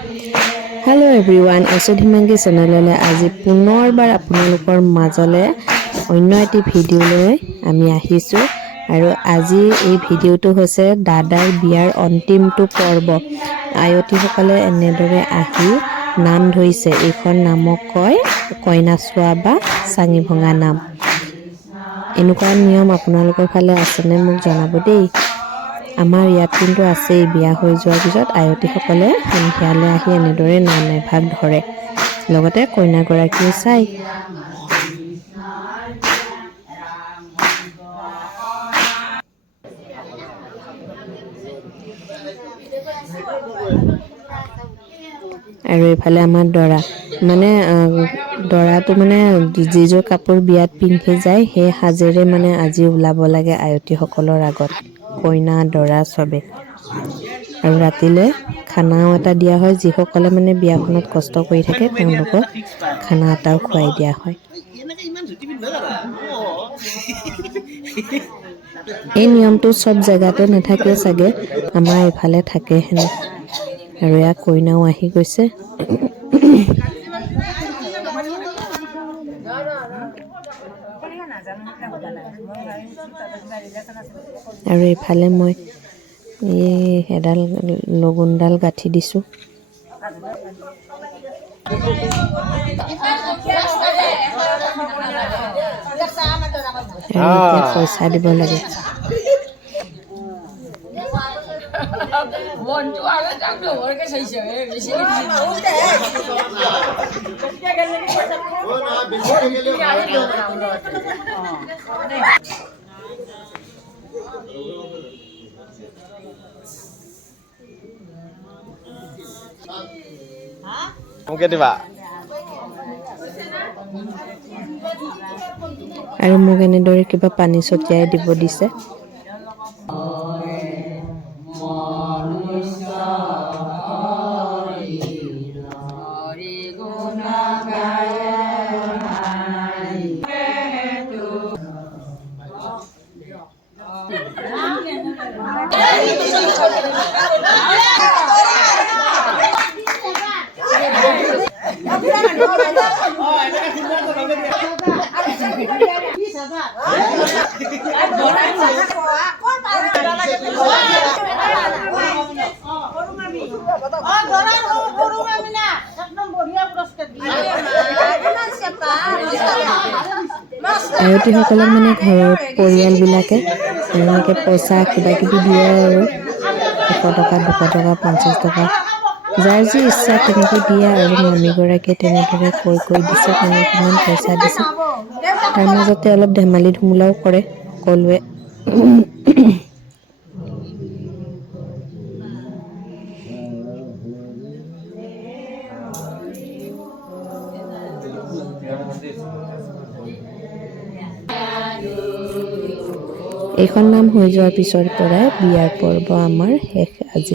Hello everyone, Asodhimangi channelলে আজি পুনৰবাৰ আপোনালোকৰ মাজলে অন্য এটি ভিডিও লৈ আমি আহিছো আৰু আজি এই ভিডিওটো হৈছে দাদাৰ বিয়াৰ অন্তিমটো পৰ্ব আয়তি সকলে এনেদৰে আহি নাম ধৰিছে এইখন নামক কয় কইনা চোৱা বা সাঙি ভঙা নাম এনেকুৱা নিয়ম আপোনালোকৰ ফালে আছেনে মোক জনাব দেই আমাৰ ইয়াত কিন্তু আছে বিয়া হৈ যোৱাৰ পিছত আয়তি সকলে সন্ধিয়ালে আহি এনেদৰে নাম এভাগ ধৰে লগতে কইনা গৰাকীও চাই আৰু এফালে আমাৰ দৰা মানে দৰাটো মানে যিযোৰ কাপোৰ বিয়াত পিন্ধি যায় সেই হাজেৰে মানে আজি ওলাব লাগে আয়তি সকলৰ আগত কইনা দৰা সবে আৰু ৰাতিলে খানাও এটা দিয়া হয় যিসকলে মানে বিয়াখনত কষ্ট কৰি থাকে তেওঁলোকক খানা এটাও খুৱাই দিয়া হয় এই নিয়মটো সব জায়গাতে নাথাকে সাগে আমাৰ এফালে থাকে হেনে আৰু ইয়া কইনাও আহি গৈছে আৰু এফালে মই এই হেডাল লগুনডাল গাঠি দিছো পইচা দিব লাগে Mungkin tiba. আৰু মোক এনেদৰে কিবা পানী ছটিয়াই দিব দিছে আয়তি সকলক মানে ঘৰৰ পৰিয়াল বিলাকে এনেকৈ পইচা কিবা কিবি দিয়ে আৰু 100 টকা 200 টকা 50 টকা যাৰ যি ইচ্ছা তেনেকৈ দিয়ে আৰু মামী গৰাকীয়ে তেনেদৰে কৈ দিছে মানে কিমান পইচা দিছে তাৰ মাজতে অলপ ধেমালি ধুমুলাও কৰে কলৱে এইখন নাম হৈ যোৱাৰ পিছৰ পৰা বিয়াৰ পৰ্ব আমাৰ শেষ আজি